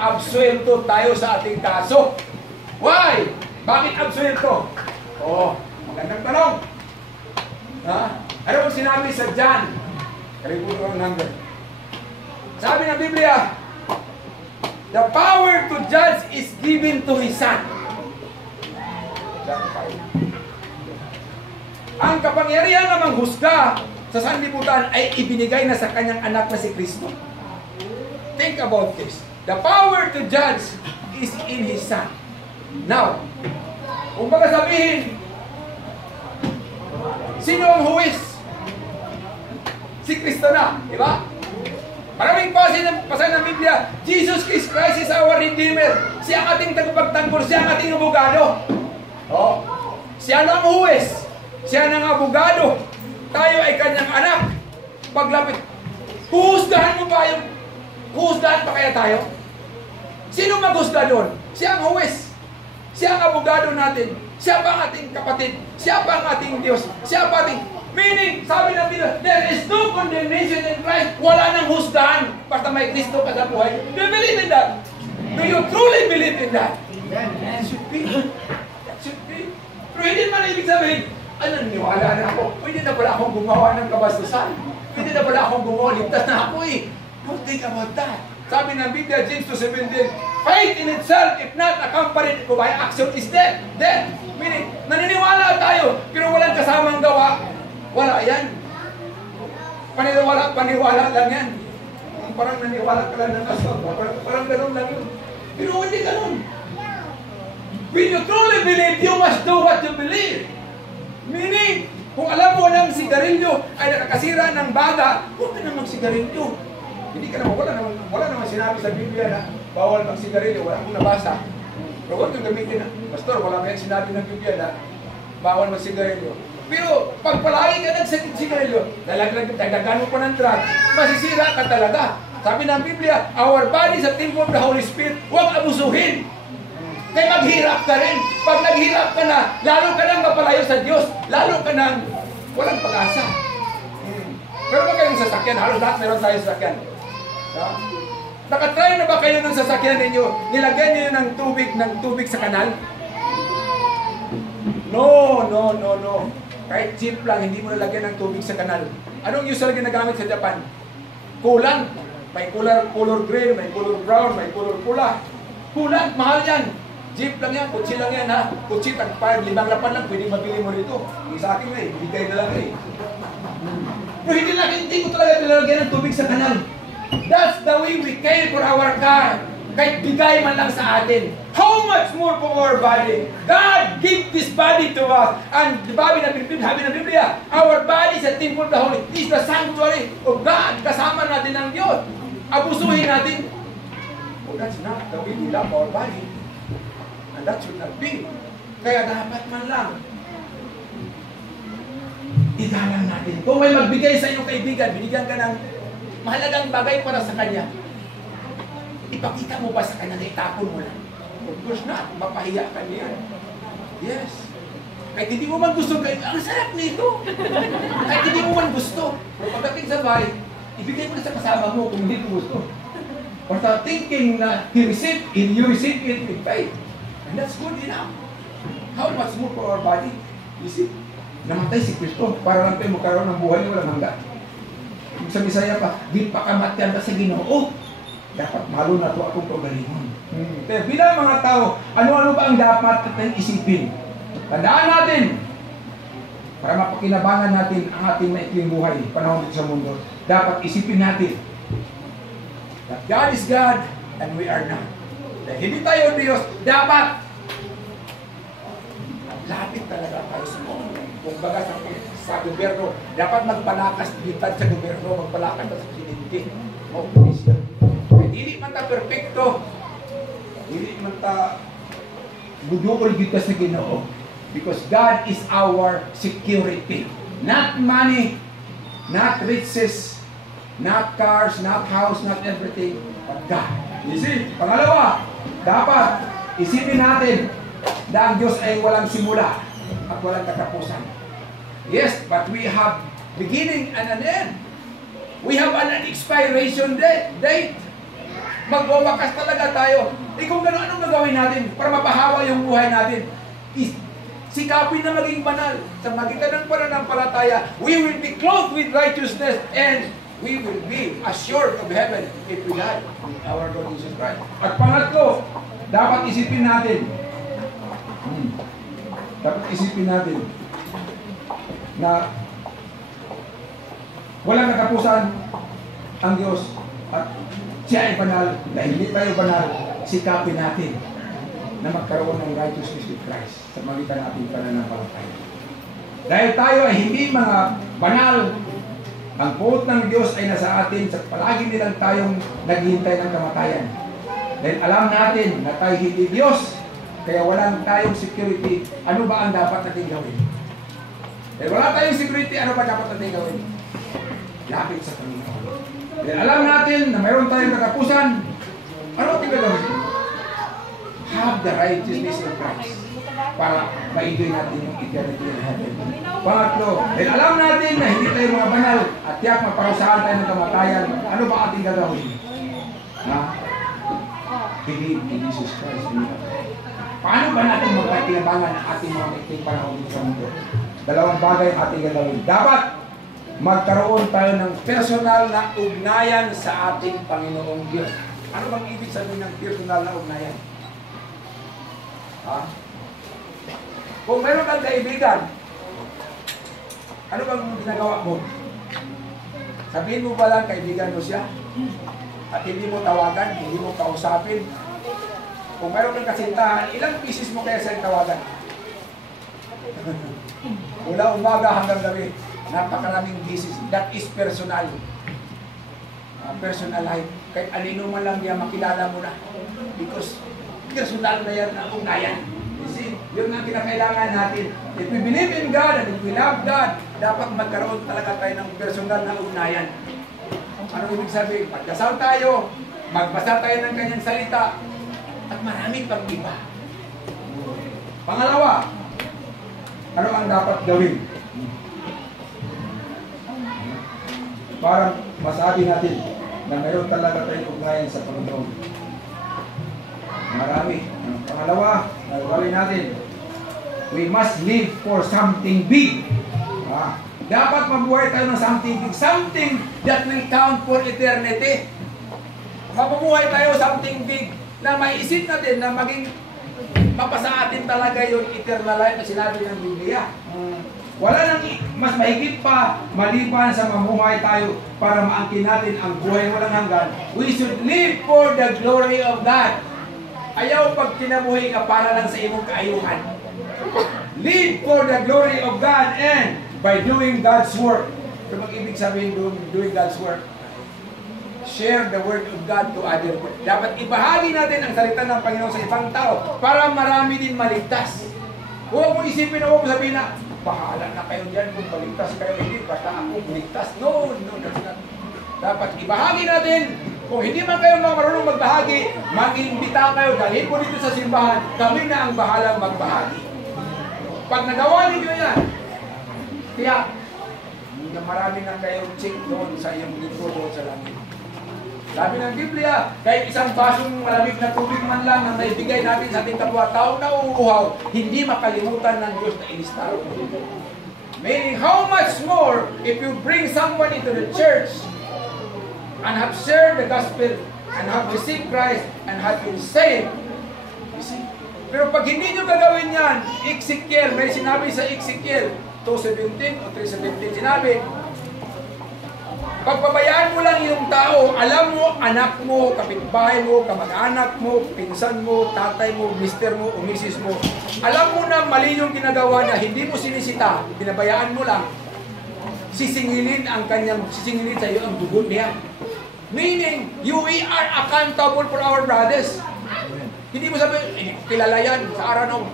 absuelto tayo sa ating kaso. Why? Bakit absuelto? Oh, magandang tanong. Ha? Ano bang sinabi sa John? Kalimutan ko ang number. Sabi ng Biblia, the power to judge is given to His Son. John 5. Ang kapangyarihan na manghusga sa sanlibutan ay ibinigay na sa kanyang anak na si Kristo. Think about this. The power to judge is in His Son. Now, kung baka sabihin, sino ang huwis? Si Kristo na, di ba? Maraming pasahe ng Biblia, Jesus Christ is our Redeemer. Siya ang ating tagapagtanggol, siya ang ating abogado. Oh, siya ang huwis. Siya ang abogado. Tayo ay kanyang anak. Paglapit, huhusgahan mo pa yung huhusgahan pa kaya tayo? Sino maghusga doon? Siya ang huwis. Siya ang abogado natin. Siya pa ang ating kapatid. Siya pa ang ating Diyos. Siya pa ating... Meaning, sabi ng Biblia, there is no condemnation in Christ. Wala nang husgahan. Basta may Kristo ka sa buhay. Do you believe in that? Do you truly believe in that? That should be. That should be. Pero hindi man ibig sabihin, naniwala na ako. Pwede na pala akong gumawa ng kabastusan. Pwede na pala akong gumawa. Ligtas na ako eh. Don't think about that. Sabi ng Biblia, James 2:17, faith in itself, if not accompanied by action, is dead. Dead. Meaning, naniniwala tayo, pero walang kasamang gawa. Wala yan. Paniwala lang yan. Parang naniwala ka lang ng asal. Parang ganun lang yun. Pero hindi ganun. When you truly believe, you must do what you believe. Meaning, kung alam mo ng sigarilyo ay nakakasira ng baga, huwag ka na magsigarilyo. Hindi ka naman, wala naman sinabi sa Biblia na bawal magsigarilyo. Wala akong nabasa. Pero huwag kang gamitin na, Pastor, wala may sinabi ng Biblia na bawal magsigarilyo. Pero pag palagi ka nagsigarilyo, dagdagan mo pa ng drug, masisira ka talaga. Sabi ng Biblia, our body is a temple of the Holy Spirit. Huwag abusuhin. Kaya maghirap ka rin. Pag naghirap ka na, lalo ka nang mapalayo sa Diyos. Lalo ka nang walang pag-asa. Pero ba kayong sasakyan? Halos lahat meron tayo sasakyan. Nakatry na ba kayo ng sasakyan ninyo? Nilagyan niyo ng tubig sa kanal? No. Kahit jeep lang, hindi mo nalagyan ng tubig sa kanal. Anong usual ginagamit sa Japan? Kulang. May color green, may color brown, may color pula. Kulang, mahal yan. Jeep lang yan, kutsi lang yan ha. Kutsi, tagpayag, 5 lapan lang, pwede mabili mo rito. Sa akin na bigay na lang Pero hindi ko talaga nilagyan ng tubig sa kanal. That's the way we care for our car. Kahit bigay man lang sa atin. How much more for our body? God gave this body to us. And the body na sabi ng Biblia, our body is a temple of the Holy. It is the sanctuary of God. Kasama natin ang Diyos. Abusuhin natin. Oh, that's not the way we love our body. And that should not be. Kaya dapat man lang igalang natin. Kung may magbigay sa iyong kaibigan, binigyan ka ng mahalagang bagay para sa kanya, ipakita mo ba sa kanya na itapon mo lang? Of course not. Mapahiya ka niya. Yes. Kahit hindi mo man gusto, ang sarap nito. Kahit hindi mo man gusto. Pero pagdating sa bahay, ibigay mo na sa kasama mo kung hindi mo gusto. Or sa thinking na you receive it with faith. And that's good enough. How much more for our body? You see? Namatay si Kristo para lang tayo magkaroon ng buhay na walang hanggan. Sa Bisaya pa, di pa kamatyan ka sa Ginoo. Dapat malo na ito akong pagalingon. Pero bilang mga tao, ano-ano ba ang dapat natin isipin? Tandaan natin para mapakinabangan natin ang ating maikling buhay panahon dito sa mundo. Dapat isipin natin that God is God and we are not. Dahil hindi tayo Diyos, dapat lapit talaga tayo sa mundo. Kung baga sa gobyerno, dapat magpalakas ditad sa gobyerno, magpalakas sa presidente. Hindi man ta perfecto, hindi man ta budukol dito sa Ginoo. Because God is our security. Not money, not riches, not cars, not house, not everything, but God. You see? Pangalawa, dapat isipin natin na ang Diyos ay walang simula at walang katapusan. Yes, but we have beginning and an end. We have an expiration date. Magwawakas talaga tayo. Kung gano'n, anong gagawin natin para mapahawa yung buhay natin? Sikapin na maging banal. Sa magitan ng pananampalataya, we will be clothed with righteousness and we will be assured of heaven if we have our Lord Jesus Christ. At pangatlo, dapat isipin natin na walang katapusan ang Diyos at siya ay banal. Dahil hindi tayo banal, sikapin natin na magkaroon ng righteousness with Christ sa magitan natin pananampalataya. Dahil tayo ay hindi mga banal, ang puot ng Diyos ay nasa atin sa palagi nilang tayong naghihintay ng kamatayan. Dahil alam natin na tayo hindi Diyos, kaya walang tayong security. Ano ba ang dapat natin gawin? Dahil wala tayong security, ano ba dapat natin gawin? Lapit sa Panginoon. Dahil alam natin na mayroon tayong katapusan, ano ating gagawin? Have the righteousness of Christ para ma-enjoy natin yung eternity in heaven. Pangatlo, dahil alam natin na hindi tayo mga banal at tiyak maparusahan tayo ng kamatayan, ano ba ating gagawin? Believe in Jesus Christ. Paano ba natin magpapinabangan ang ating mga maiting panahon sa mundo? Dalawang bagay ang ating gagawin. Dapat magkaroon tayo ng personal na ugnayan sa ating Panginoong Diyos. Ano bang ibig sabihin ng personal na ugnayan? Kung meron kang kaibigan, ano bang ginagawa mo? Sabihin mo ba lang kaibigan mo siya? At hindi mo tawagan, hindi mo kausapin? Kung meron kang kasintahan, ilang pieces mo kaya siyang tawagan? Mula umaga hanggang gabi, napakaraming pieces. That is personal. Personal life. Kahit alino man lang niya, makilala mo na. Because personal na yan ang ugnayan. You see, yun ang kinakailangan natin. If we believe in God and if we love God, dapat magkaroon talaga tayo ng personal na ugnayan. Ano ibig sabihin? Pagdasal tayo, magbasa tayo ng kanyang salita, at marami pang iba. Pangalawa, ano ang dapat gawin? Para masabi natin na mayroon talaga tayong ugnayan sa Panginoon. Marami. Pangalawa, gawin natin, we must live for something big. Dapat mabuhay tayo ng something big, something that will count for eternity. Mabubuhay tayo something big na maiisip natin na maging mapasa atin talaga yung eternal life na sinabi ng Biblia. Wala nang mas mahigit pa maliban sa mamuhay tayo para maangkin natin ang buhay walang hanggan. We should live for the glory of God. Ayaw pag kinabuhi ka para lang sa imong kaayuhan. Live for the glory of God and by doing God's work. Ito mag-ibig sabihin doing God's work. Share the word of God to others. Dapat ibahagi natin ang salita ng Panginoon sa ibang tao para marami din maligtas. Huwag mo isipin na huwag mo sabihin na, bahala na kayo dyan kung maligtas kayo, hindi, basta ako maligtas. No, that's not. Dapat ibahagi natin. Kung hindi man kayo marunong magbahagi, mag-imbita kayo, dalhin po dito sa simbahan, kami na ang bahalang magbahagi. Pag nagawa ninyo yan, kaya marami na kayong check doon sa iyong libro doon sa langit. Sabi ng Biblia, kahit isang basong malamig na tubig man lang na naibigay natin sa ating kapwa-tao na uuhaw, hindi makalimutan ng Diyos na inistaro. Meaning, how much more if you bring someone into the church and have shared the gospel and have received Christ and have been saved. You see? Pero pag hindi nyo gagawin yan, Ezekiel, may sinabi sa Ezekiel 2:17 o 3:17, sinabi, pagpabayaan mo lang yung tao, alam mo, anak mo, kapitbahay mo, kamag-anak mo, pinsan mo, tatay mo, mister mo, o misis mo, alam mo na mali yung ginagawa na hindi mo sinisita, pinabayaan mo lang, sisingilin sa iyo ang dugo niya. Meaning, we are accountable for our brothers. Hindi mo sabihin, kilala yan sa Aranong.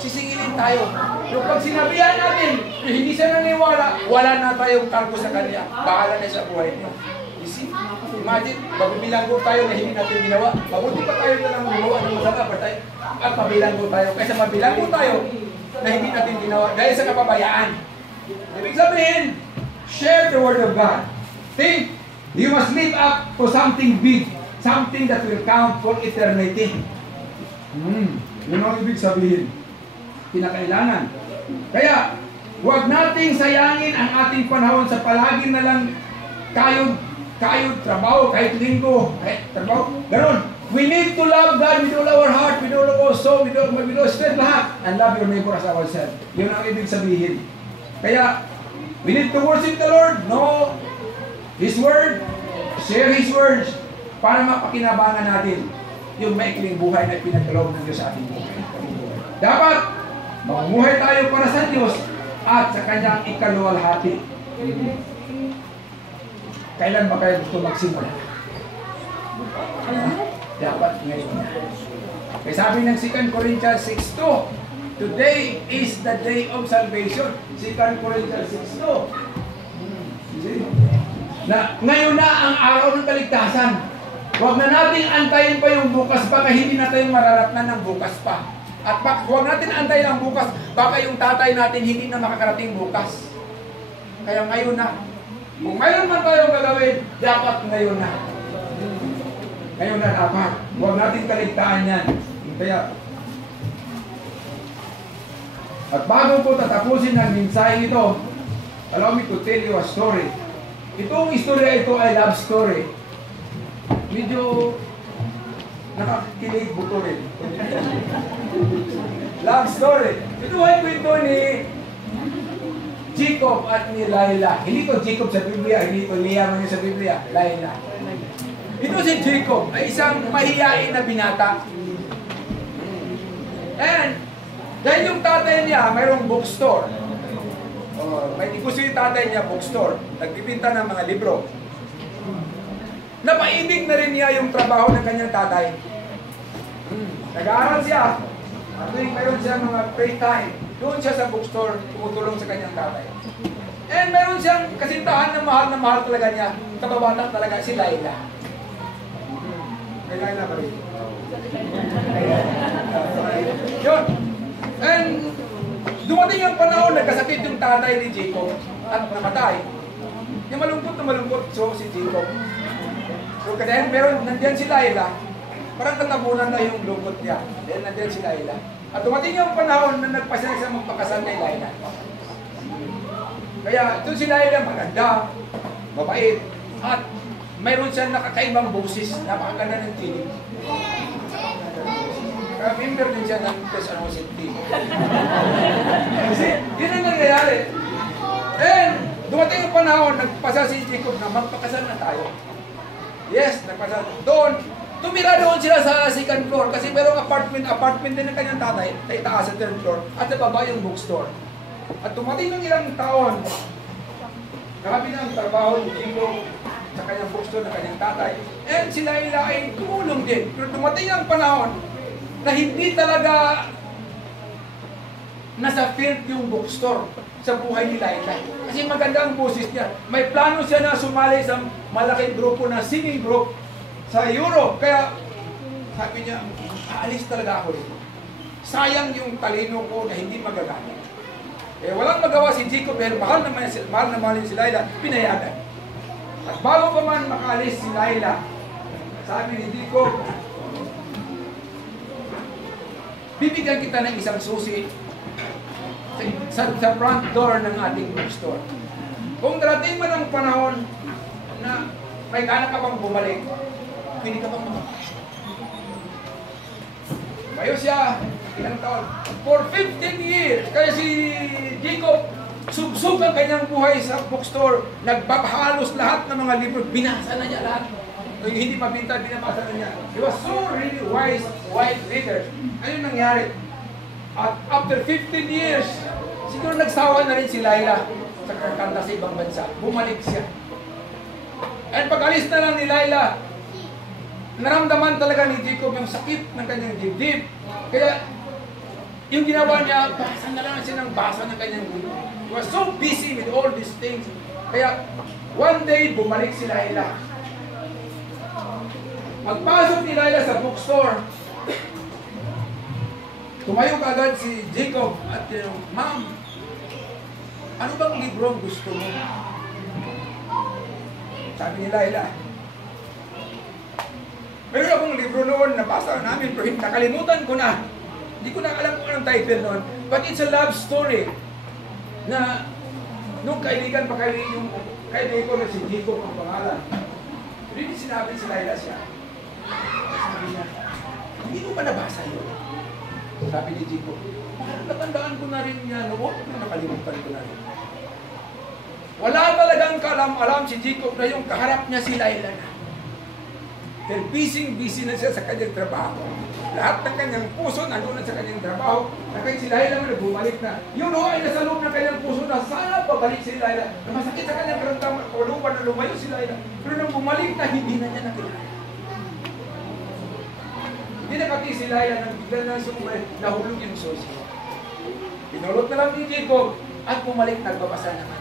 Sisingilin tayo. Pero pag sinabihan natin, hindi siya naniwala, wala na tayong cargo sa kanya. Bahala na sa buhay niya. You see? Imagine, magbilanggo tayo na hindi natin ginawa. Mabuti pa tayo na lang gumawa ng masama. At mabilanggo tayo. Kaysa mabilanggo tayo na hindi natin ginawa dahil sa kapabayaan. Ibig sabihin, share the word of God. Think, you must live up to something big. something that will count for eternity. Yun ang ibig sabihin. Kinakailangan. Kaya, huwag nating sayangin ang ating panahon sa palagi na lang kayod, trabaho, kahit linggo, kahit trabaho. Ganon. We need to love God with all our heart, with all our soul, with all strength, lahat. And love your neighbor as ourselves. Yun ang ibig sabihin. Kaya, we need to worship the Lord, know His Word, share His words, para mapakinabangan natin yung maikling buhay na pinagkaloob ng Diyos sa ating buhay. Dapat, mamuhay tayo para sa Diyos at sa Kanyang ikaluwalhati. Kailan ba kayo gusto magsimula? Dapat ngayon na. Kaya sabi ng 2 Corinthians 6:2, today is the day of salvation. 2 Corinthians 6:2. Na ngayon na ang araw ng kaligtasan. Huwag na natin antayin pa yung bukas, baka hindi na tayo mararatnan ng bukas pa. At huwag natin antayin ang bukas, baka yung tatay natin hindi na makakarating bukas. Kaya ngayon na. Kung mayroon man tayong gagawin, dapat ngayon na. Ngayon na dapat. Huwag natin kaligtaan yan. Kaya, at bago ko tatapusin ang mensahe ito, allow me to tell you a story. Itong istorya ito ay love story. Medyo nakakilig buto rin. Love story. Ito ay kwento ni Jacob at ni Laila. Hindi ko Jacob sa Biblia, hindi ko Leah man sa Biblia, Laila. Ito si Jacob ay isang mahiyain na binata. And dahil yung tatay niya mayroong bookstore. May gusto yung tatay niya bookstore. Nagpipinta ng mga libro. Napaibig na rin niya yung trabaho ng kanyang tatay. Nag-aaral siya. At mayroon siya mga free time. Doon siya sa bookstore, tumutulong sa kanyang tatay. And meron siyang kasintahan na mahal talaga niya. Kababata talaga si Laila. Kay Laila ba rin? Yun. And dumating yung panahon, nagkasakit yung tatay ni Jacob at namatay. Yung malungkot na malungkot, so si Jacob. So kaya nandiyan si Laila, parang tatabunan na yung lungkot niya. Dahil nandiyan si Laila. At dumating yung panahon na nagpasya siya magpakasal kay Laila. Kaya ito si Laila maganda, mabait, at mayroon siyang nakakaibang boses, napakaganda ng tinig. Kaya member din siya ng Quezon City. Kasi yun ang nangyayari. And dumating yung panahon, nagpasya si Jacob na magpakasal na tayo. Yes, nagpasal. Tumira doon sila sa second floor kasi merong apartment din ng kanyang tatay, sa itaas sa third floor, at sa baba yung bookstore. At tumating ng ilang taon, grabe na ang trabaho ni Jacob sa kanyang bookstore ng kanyang tatay. And si Laila ay tumulong din. Pero dumating ang panahon na hindi talaga nasa field yung bookstore sa buhay ni Laila. Kasi maganda ang boses niya. May plano siya na sumali sa malaking grupo na singing group sa Europe. Kaya sabi niya, aalis talaga ako dito. Sayang yung talino ko na hindi magagamit. Eh walang magawa si Jacob dahil mahal na si Laila, pinayagan. At bago pa man makaalis si Laila, sabi ni Jacob, bibigyan kita ng isang susi sa front door ng ating bookstore. Kung darating man ang panahon na may gana ka pang bumalik, pwede ka pang makapasok. Bayo siya, ilang taon. For 15 years, kaya si Jacob, subsub ang kanyang buhay sa bookstore, nagbabahalos lahat ng mga libro, binasa na niya lahat. Yung hindi mabinta, binabasa na niya. He was so really wise reader. Ano nangyari? At after 15 years, siguro nagsawa na rin si Laila sa kakanta sa ibang bansa. Bumalik siya. At pag-alis na lang ni Laila, naramdaman talaga ni Jacob yung sakit ng kanyang dibdib. Kaya, yung ginawa niya, basa na lang siya ng basa ng kanyang dibdib. He was so busy with all these things. Kaya, one day, bumalik si Laila. Magpasok ni Laila sa bookstore. Tumayo kaagad si Jacob at Ma'am, ano bang libro ang gusto mo? Sabi ni Laila, Meron akong libro noon, nabasa namin, pero nakalimutan ko na. Hindi ko na alam kung anong title noon. But it's a love story na nung kaibigan pa kayo, yung kaibigan ko na si Jacob ang pangalan. Hindi sinabi si Laila siya. Sabi niya, hindi ko pa nabasa yun. Sabi ni Jacob, natandaan ko na rin niya noon, nakalimutan ko na rin. Wala talagang kalam-alam si Jacob na yung kaharap niya si Laila na. Dahil busy na siya sa kanyang trabaho. Lahat ng kanyang puso nandun na sa kanyang trabaho. Na kahit si Laila na bumalik na. Yun ho ay nasa loob ng kanyang puso na sana pabalik si Laila. Na masakit sa kanyang karamdaman, kauluban na lumayo si Laila. Pero nang bumalik na, hindi na niya nakilala. Hindi na pati si Laila nang bigla na sumay, nahulog yung susi. Pinulot na lang ni Jacob at bumalik, nagbabasa naman.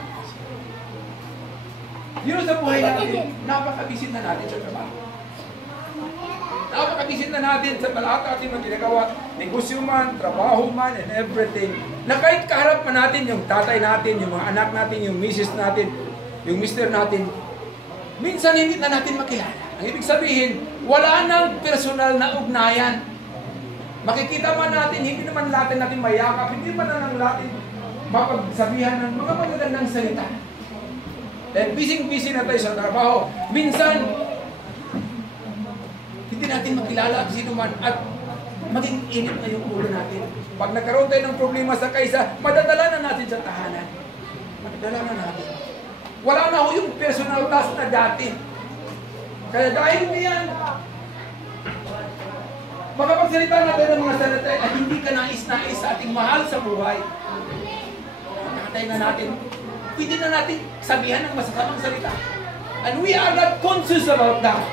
Yun sa buhay natin, napakabisit na natin sa trabaho. Napakabisit na natin sa lahat ating mga ginagawa, negosyo man, trabaho man, and everything. Na kahit kaharap man natin yung tatay natin, yung mga anak natin, yung misis natin, yung mister natin, minsan hindi na natin makilala. Ang ibig sabihin, wala nang personal na ugnayan. Makikita man natin, hindi naman natin mayakap, hindi man lang natin mapagsabihan ng mga magagandang salita. Dahil busy na tayo sa trabaho. Minsan, hindi natin makilala ang sino man at maging init na yung ulo natin. Pag nagkaroon tayo ng problema sa kaisa, madadala na natin sa tahanan. Madadala na natin. Wala na ho yung personal task na dati. Kaya dahil niyan, makapagsalita natin ng mga salita at hindi ka nais-nais sa ating mahal sa buhay. Nakatay na natin. Pwede na natin sabihan ng masasamang salita. And we are not conscious about that.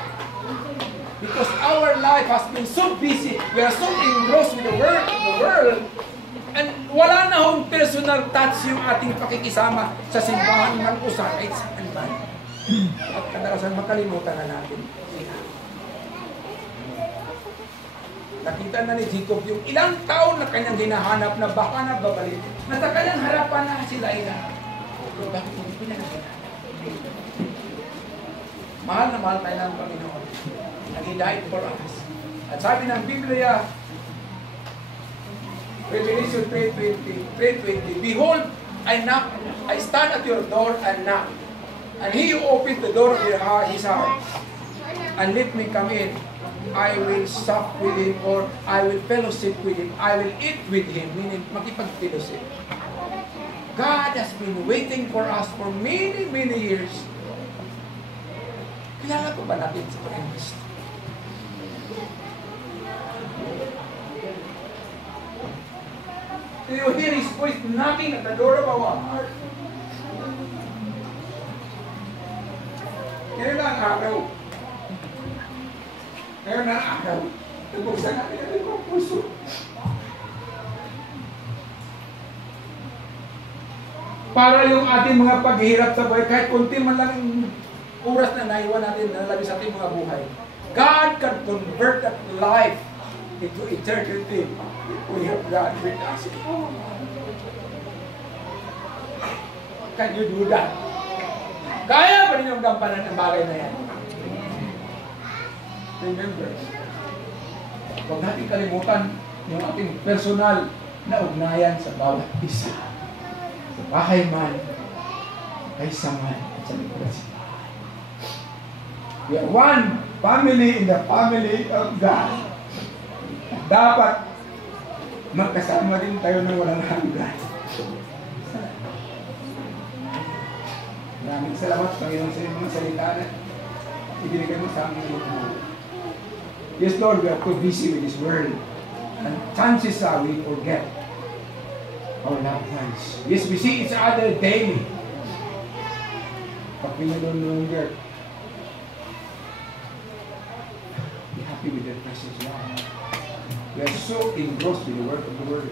Because our life has been so busy. We are so engrossed with the world. And wala na hong personal touch yung ating pakikisama sa simbahan man o sa kahit saan man. At kadalasan makalimutan na natin. Nakita na ni Jacob yung ilang taon na kanyang hinahanap na baka na babalik. Nasa kanyang harapan na si Laila. Pero bakit hindi pinagkakilala? Mahal na mahal tayo ng Panginoon. And He died for us. At sabi ng Biblia, Revelation 3:20, Behold, I knock, I stand at your door and knock. And He who opens the door of his heart and let me come in, I will sup with him, or I will fellowship with him. I will eat with him, meaning makipag-fellowship. God has been waiting for us for many, many years. Kilala ko ba natin sa Panginoon? Do you hear His voice knocking at the door of our heart? Ngayon na ang araw. Ngayon na ang araw. Nabuksan natin ang mga puso. Para yung ating mga paghihirap sa buhay, kahit kunti man lang yung oras na naiwan natin na labi sa ating mga buhay. God can convert that life into eternity. We have God with us. Can you do that? Kaya pa rin yung gampanan ng bagay na yan. Remember, huwag natin kalimutan yung ating personal na ugnayan sa bawat isa. Sa bahay man, kaysa man, at sa likod sa bahay. We are one family in the family of God. Dapat magkasama din tayo ng walang hanggan. Maraming salamat, Panginoon, sa mga salita na ibinigay mo sa amin. Yes, Lord, we are too busy with this world. And chances are we forget our loved ones. Yes, we see each other daily. But we no longer be happy with their presence, Lord. We are so engrossed with the work of the world.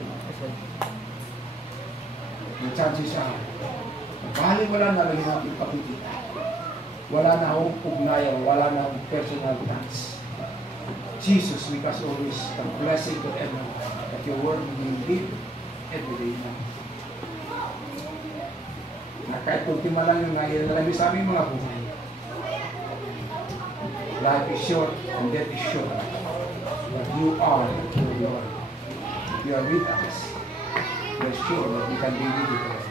The chances are, bali wala na lang natin pakikita. Wala na akong ugnayan, wala na akong personal touch. Jesus, make us always the blessing to everyone, that your word will live every day now. Na kahit ultima lang yung nailalami sa aming mga buhay. Life is short and death is short. But you are the true Lord. If you are with us, we're sure that we can be with you forever.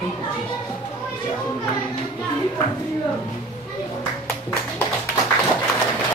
Thank you, Jesus. Kasi ako nag-ibig